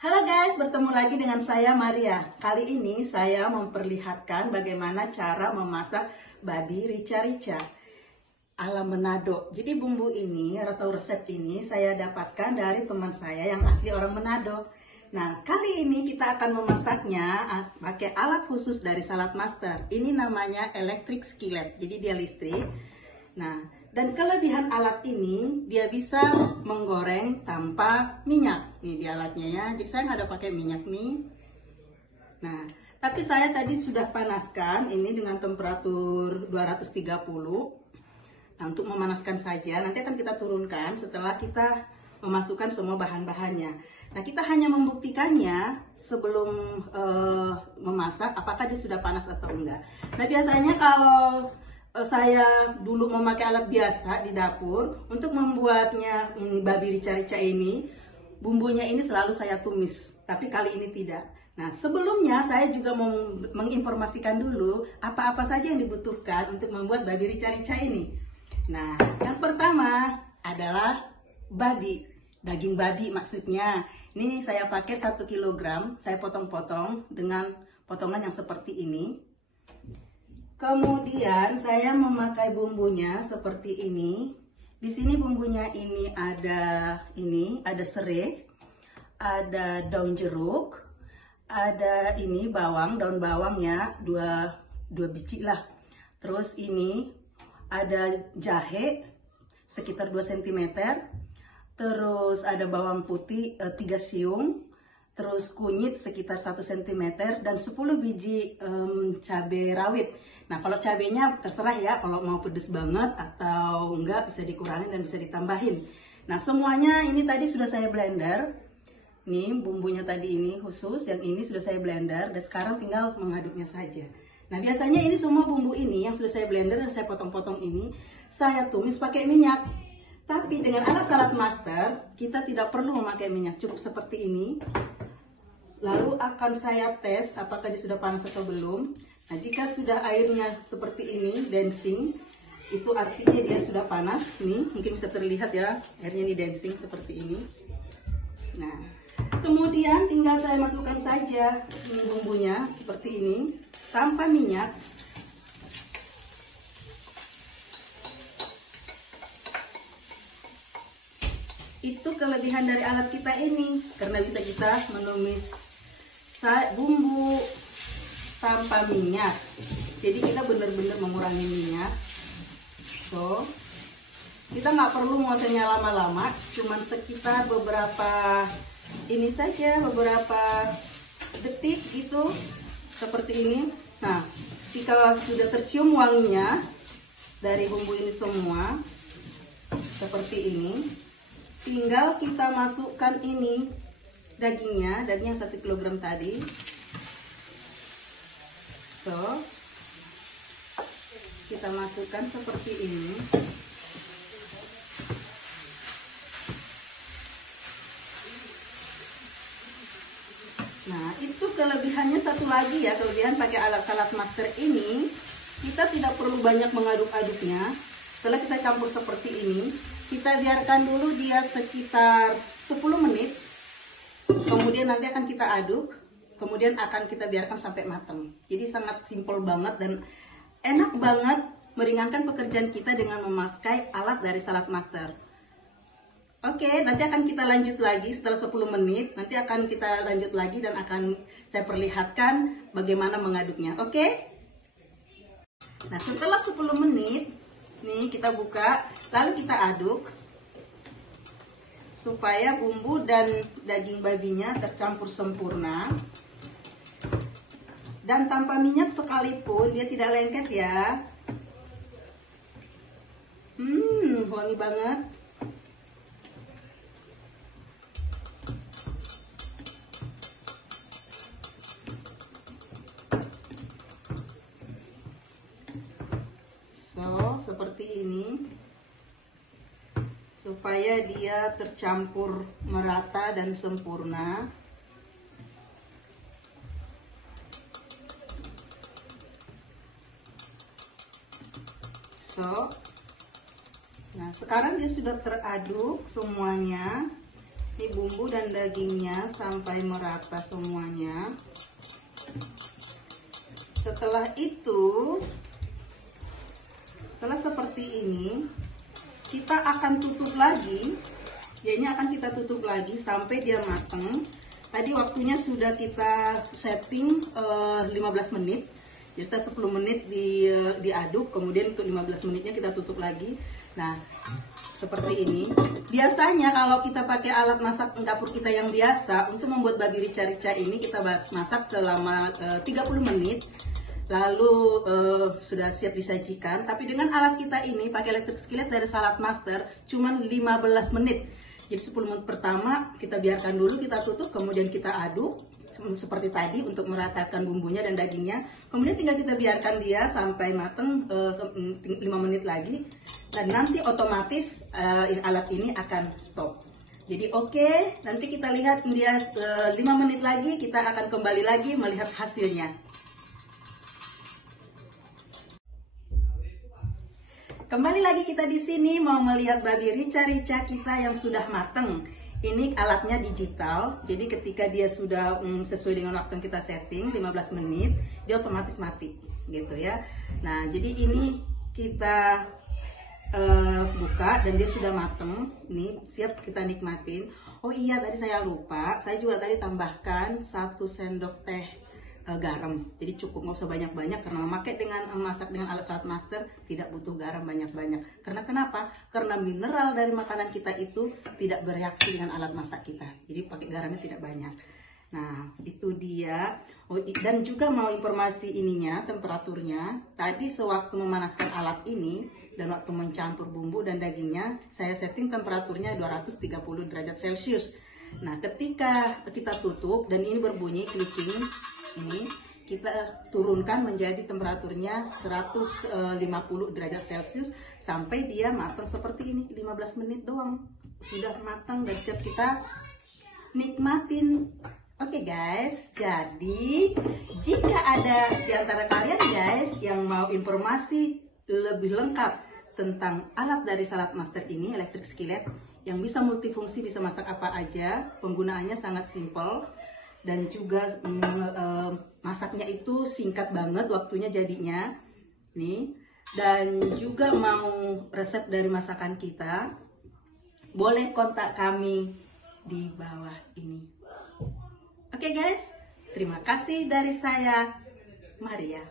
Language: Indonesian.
Halo guys, bertemu lagi dengan saya Maria. Kali ini saya memperlihatkan bagaimana cara memasak babi rica-rica ala Manado. Jadi bumbu ini atau resep ini saya dapatkan dari teman saya yang asli orang Manado. Nah, kali ini kita akan memasaknya pakai alat khusus dari Salad Master. Ini namanya electric skillet, jadi dia listrik. Nah, dan kelebihan alat ini, dia bisa menggoreng tanpa minyak. Nih di alatnya ya, jadi saya nggak ada pakai minyak nih. Nah, tapi saya tadi sudah panaskan ini dengan temperatur 230. Nah, untuk memanaskan saja, nanti akan kita turunkan setelah kita memasukkan semua bahan-bahannya. Nah, kita hanya membuktikannya sebelum memasak, apakah dia sudah panas atau enggak. Nah, biasanya kalau saya dulu memakai alat biasa di dapur untuk membuatnya babi rica-rica ini, bumbunya ini selalu saya tumis, tapi kali ini tidak. Nah, sebelumnya saya juga mau menginformasikan dulu apa-apa saja yang dibutuhkan untuk membuat babi rica-rica ini. Nah, yang pertama adalah babi, daging babi maksudnya. Ini saya pakai 1 kg, saya potong-potong dengan potongan yang seperti ini. Kemudian saya memakai bumbunya seperti ini. Di sini bumbunya ini ada serai, ada daun jeruk, ada ini bawang, daun bawangnya dua biji lah. Terus ini ada jahe sekitar 2 cm. Terus ada bawang putih 3 siung. Terus kunyit sekitar 1 cm dan 10 biji cabai rawit. Nah, kalau cabainya terserah ya, kalau mau pedes banget atau enggak bisa dikurangin dan bisa ditambahin. Nah, semuanya ini tadi sudah saya blender. Nih, bumbunya tadi ini khusus, yang ini sudah saya blender dan sekarang tinggal mengaduknya saja. Nah, biasanya ini semua bumbu ini yang sudah saya blender dan saya potong-potong ini, saya tumis pakai minyak. Tapi dengan alat Salad Master, kita tidak perlu memakai minyak, cukup seperti ini. Lalu akan saya tes apakah dia sudah panas atau belum. Nah, jika sudah airnya seperti ini, dancing, itu artinya dia sudah panas. Nih, mungkin bisa terlihat ya, airnya ini dancing seperti ini. Nah, kemudian tinggal saya masukkan saja ini bumbunya seperti ini, tanpa minyak. Itu kelebihan dari alat kita ini, karena bisa kita menumis bumbu tanpa minyak. Jadi kita benar-benar mengurangi minyak. So, kita nggak perlu ngosengnya lama-lama, cuman sekitar beberapa detik gitu, seperti ini. Nah, jika sudah tercium wanginya dari bumbu ini semua, seperti ini, tinggal kita masukkan ini dagingnya 1 kg tadi. So, kita masukkan seperti ini. Nah, itu kelebihannya satu lagi ya, kelebihan pakai alat Salad Master ini, kita tidak perlu banyak mengaduk-aduknya. Setelah kita campur seperti ini, kita biarkan dulu dia sekitar 10 menit. Kemudian nanti akan kita aduk, kemudian akan kita biarkan sampai matang. Jadi sangat simpel banget dan enak banget, meringankan pekerjaan kita dengan memakai alat dari Salad Master. Oke, nanti akan kita lanjut lagi setelah 10 menit. Nanti akan kita lanjut lagi dan akan saya perlihatkan bagaimana mengaduknya. Oke? Nah, setelah 10 menit, nih kita buka, lalu kita aduk supaya bumbu dan daging babinya tercampur sempurna. Dan tanpa minyak sekalipun dia tidak lengket ya. Wangi banget. So, seperti ini. Supaya dia tercampur merata dan sempurna. So, nah sekarang dia sudah teraduk semuanya. Ini bumbu dan dagingnya sampai merata semuanya. Setelah itu, setelah seperti ini, kita akan tutup lagi. Ya, ini akan kita tutup lagi sampai dia matang. Tadi waktunya sudah kita setting 15 menit. Jadi setelah 10 menit diaduk, kemudian untuk 15 menitnya kita tutup lagi. Nah, seperti ini. Biasanya kalau kita pakai alat masak dapur kita yang biasa, untuk membuat babi rica-rica ini kita masak selama 30 menit. Lalu sudah siap disajikan. Tapi dengan alat kita ini pakai electric skillet dari Salad Master cuman 15 menit. Jadi 10 menit pertama kita biarkan dulu, kita tutup, kemudian kita aduk seperti tadi untuk meratakan bumbunya dan dagingnya. Kemudian tinggal kita biarkan dia sampai matang 5 menit lagi, dan nanti otomatis alat ini akan stop. Jadi oke, nanti kita lihat dia 5 menit lagi, kita akan kembali lagi melihat hasilnya. Kembali lagi kita di sini mau melihat babi rica-rica kita yang sudah matang. Ini alatnya digital, jadi ketika dia sudah sesuai dengan waktu yang kita setting 15 menit, dia otomatis mati gitu ya. Nah, jadi ini kita buka dan dia sudah matang. Ini siap kita nikmatin. Oh iya, tadi saya lupa, saya juga tadi tambahkan 1 sendok teh garam. Jadi cukup, nggak usah banyak-banyak, karena memakai masak dengan alat Salad Master tidak butuh garam banyak-banyak. Karena kenapa? Karena mineral dari makanan kita itu tidak bereaksi dengan alat masak kita. Jadi pakai garamnya tidak banyak. Nah, itu dia. Oh, dan juga mau informasi ininya, temperaturnya. Tadi sewaktu memanaskan alat ini dan waktu mencampur bumbu dan dagingnya, saya setting temperaturnya 230 derajat Celcius. Nah, ketika kita tutup dan ini berbunyi clicking, ini kita turunkan menjadi temperaturnya 150 derajat Celcius sampai dia matang seperti ini. 15 menit doang sudah matang dan siap kita nikmatin. Oke guys, jadi jika ada di antara kalian guys yang mau informasi lebih lengkap tentang alat dari Salad Master ini, electric skillet yang bisa multifungsi, bisa masak apa aja, penggunaannya sangat simple. Dan juga masaknya itu singkat banget waktunya jadinya nih. Dan juga mau resep dari masakan kita, boleh kontak kami di bawah ini. Oke guys, terima kasih dari saya, Maria.